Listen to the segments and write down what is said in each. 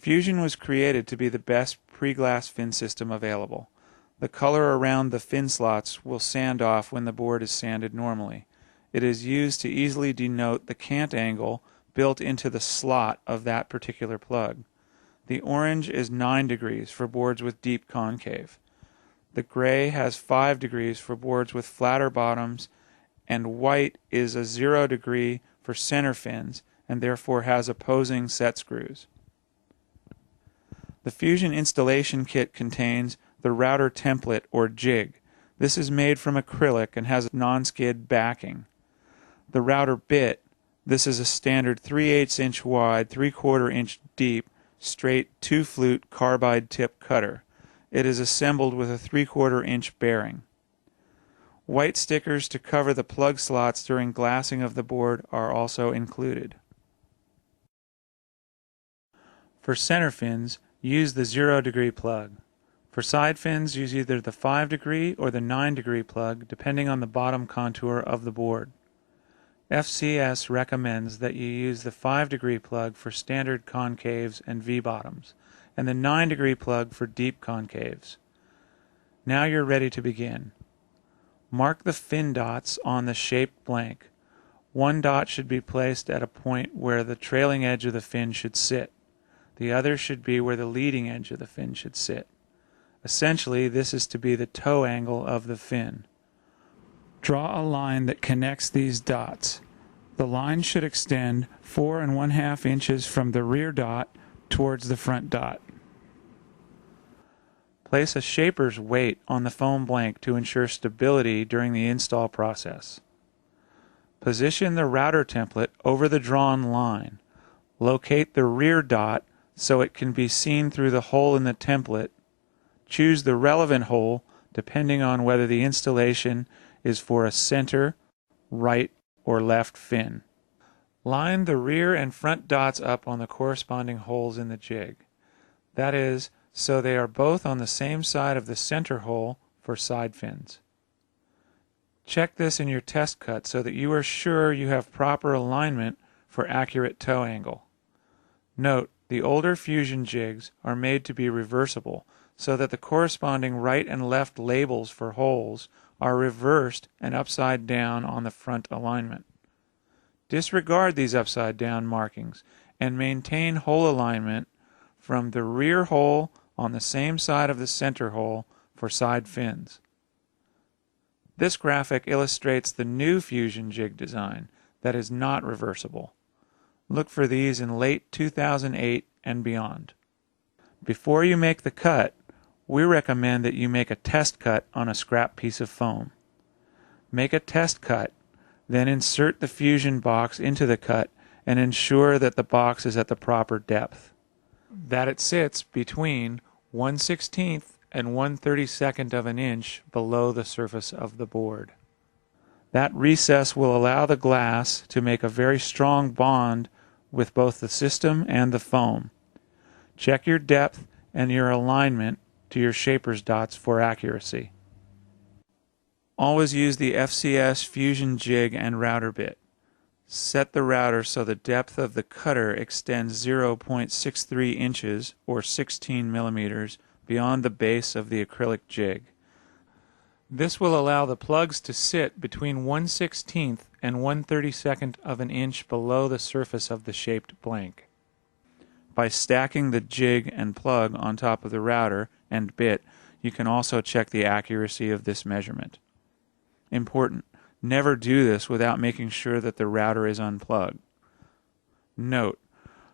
Fusion was created to be the best pre-glass fin system available. The color around the fin slots will sand off when the board is sanded normally. It is used to easily denote the cant angle built into the slot of that particular plug. The orange is 9 degrees for boards with deep concave. The gray has 5 degrees for boards with flatter bottoms, and white is a 0 degree for center fins and therefore has opposing set screws. The Fusion installation kit contains the router template or jig. This is made from acrylic and has a non-skid backing. The router bit, this is a standard 3/8 inch wide, 3/4 inch deep, straight 2-flute carbide tip cutter. It is assembled with a 3/4 inch bearing. White stickers to cover the plug slots during glassing of the board are also included. For center fins, use the 0 degree plug. For side fins, use either the 5 degree or the 9 degree plug, depending on the bottom contour of the board. FCS recommends that you use the 5 degree plug for standard concaves and V-bottoms, and the 9 degree plug for deep concaves. Now you're ready to begin. Mark the fin dots on the shaped blank. One dot should be placed at a point where the trailing edge of the fin should sit. The other should be where the leading edge of the fin should sit. Essentially, this is to be the toe angle of the fin. Draw a line that connects these dots. The line should extend 4 1/2 inches from the rear dot towards the front dot. Place a shaper's weight on the foam blank to ensure stability during the install process. Position the router template over the drawn line. Locate the rear dot so it can be seen through the hole in the template. Choose the relevant hole depending on whether the installation is for a center, right, or left fin. Line the rear and front dots up on the corresponding holes in the jig. That is, so they are both on the same side of the center hole for side fins. Check this in your test cut so that you are sure you have proper alignment for accurate toe angle. Note, the older Fusion jigs are made to be reversible so that the corresponding right and left labels for holes are reversed and upside down on the front alignment. Disregard these upside down markings and maintain hole alignment from the rear hole on the same side of the center hole for side fins. This graphic illustrates the new Fusion jig design that is not reversible. Look for these in late 2008 and beyond. Before you make the cut, we recommend that you make a test cut on a scrap piece of foam. Make a test cut, then insert the Fusion box into the cut and ensure that the box is at the proper depth. That it sits between 1/16 and 1/32 of an inch below the surface of the board. That recess will allow the glass to make a very strong bond with both the system and the foam. Check your depth and your alignment to your shaper's dots for accuracy. Always use the FCS Fusion jig and router bit. Set the router so the depth of the cutter extends 0.63 inches or 16 millimeters beyond the base of the acrylic jig. This will allow the plugs to sit between 1/16 and 1/32 of an inch below the surface of the shaped blank. By stacking the jig and plug on top of the router and bit, you can also check the accuracy of this measurement. Important, never do this without making sure that the router is unplugged. Note,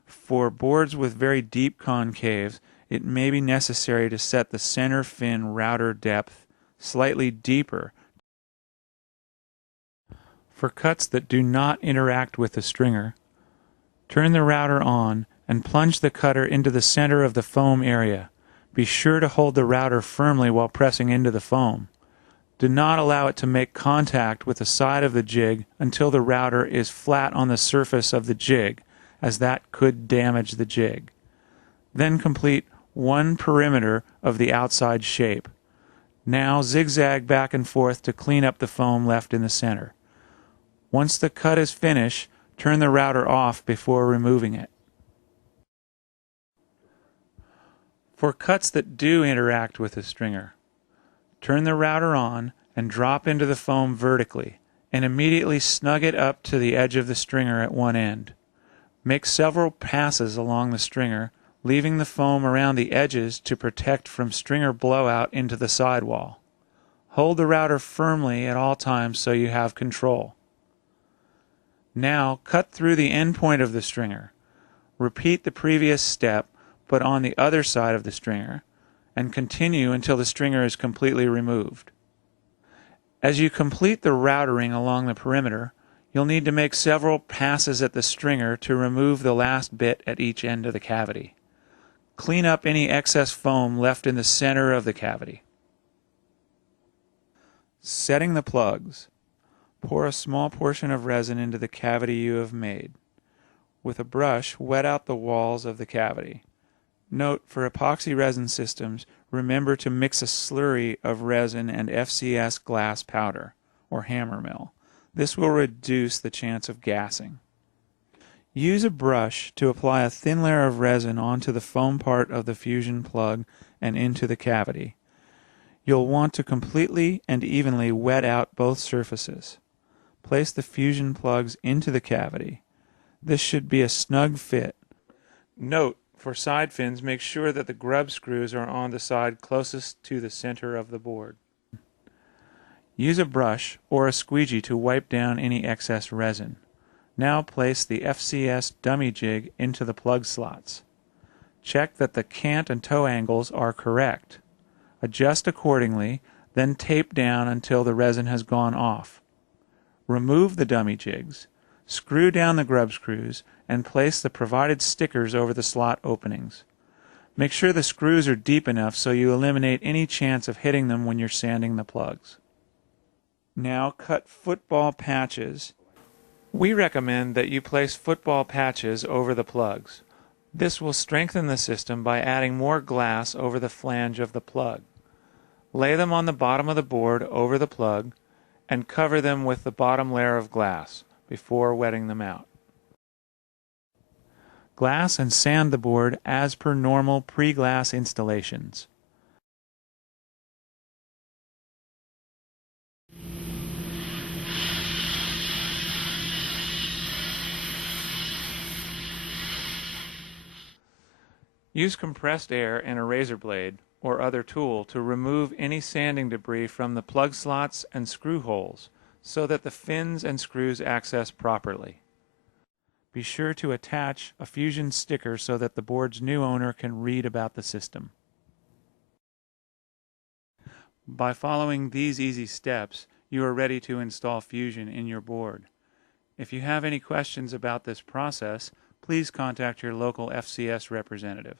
for boards with very deep concaves, it may be necessary to set the center fin router depth slightly deeper. For cuts that do not interact with the stringer, turn the router on and plunge the cutter into the center of the foam area. Be sure to hold the router firmly while pressing into the foam. Do not allow it to make contact with the side of the jig until the router is flat on the surface of the jig, as that could damage the jig. Then complete one perimeter of the outside shape. Now zigzag back and forth to clean up the foam left in the center. Once the cut is finished, turn the router off before removing it. For cuts that do interact with the stringer, turn the router on and drop into the foam vertically, and immediately snug it up to the edge of the stringer at one end. Make several passes along the stringer, leaving the foam around the edges to protect from stringer blowout into the sidewall. Hold the router firmly at all times so you have control. Now cut through the end point of the stringer. Repeat the previous step, but on the other side of the stringer, and continue until the stringer is completely removed. As you complete the routering along the perimeter, you'll need to make several passes at the stringer to remove the last bit at each end of the cavity. Clean up any excess foam left in the center of the cavity. Setting the plugs. Pour a small portion of resin into the cavity you have made. With a brush, wet out the walls of the cavity. Note, for epoxy resin systems, remember to mix a slurry of resin and FCS glass powder, or hammer mill. This will reduce the chance of gassing. Use a brush to apply a thin layer of resin onto the foam part of the fusion plug and into the cavity. You'll want to completely and evenly wet out both surfaces. Place the fusion plugs into the cavity. This should be a snug fit. Note, for side fins, make sure that the grub screws are on the side closest to the center of the board. Use a brush or a squeegee to wipe down any excess resin. Now place the FCS dummy jig into the plug slots. Check that the cant and toe angles are correct. Adjust accordingly, then tape down until the resin has gone off. Remove the dummy jigs, screw down the grub screws, and place the provided stickers over the slot openings. Make sure the screws are deep enough so you eliminate any chance of hitting them when you're sanding the plugs. Now cut football patches. We recommend that you place football patches over the plugs. This will strengthen the system by adding more glass over the flange of the plug. Lay them on the bottom of the board over the plug and cover them with the bottom layer of glass before wetting them out. Glass and sand the board as per normal pre-glass installations. Use compressed air and a razor blade or other tool to remove any sanding debris from the plug slots and screw holes so that the fins and screws access properly. Be sure to attach a fusion sticker so that the board's new owner can read about the system. By following these easy steps, you are ready to install Fusion in your board. If you have any questions about this process, please contact your local FCS representative.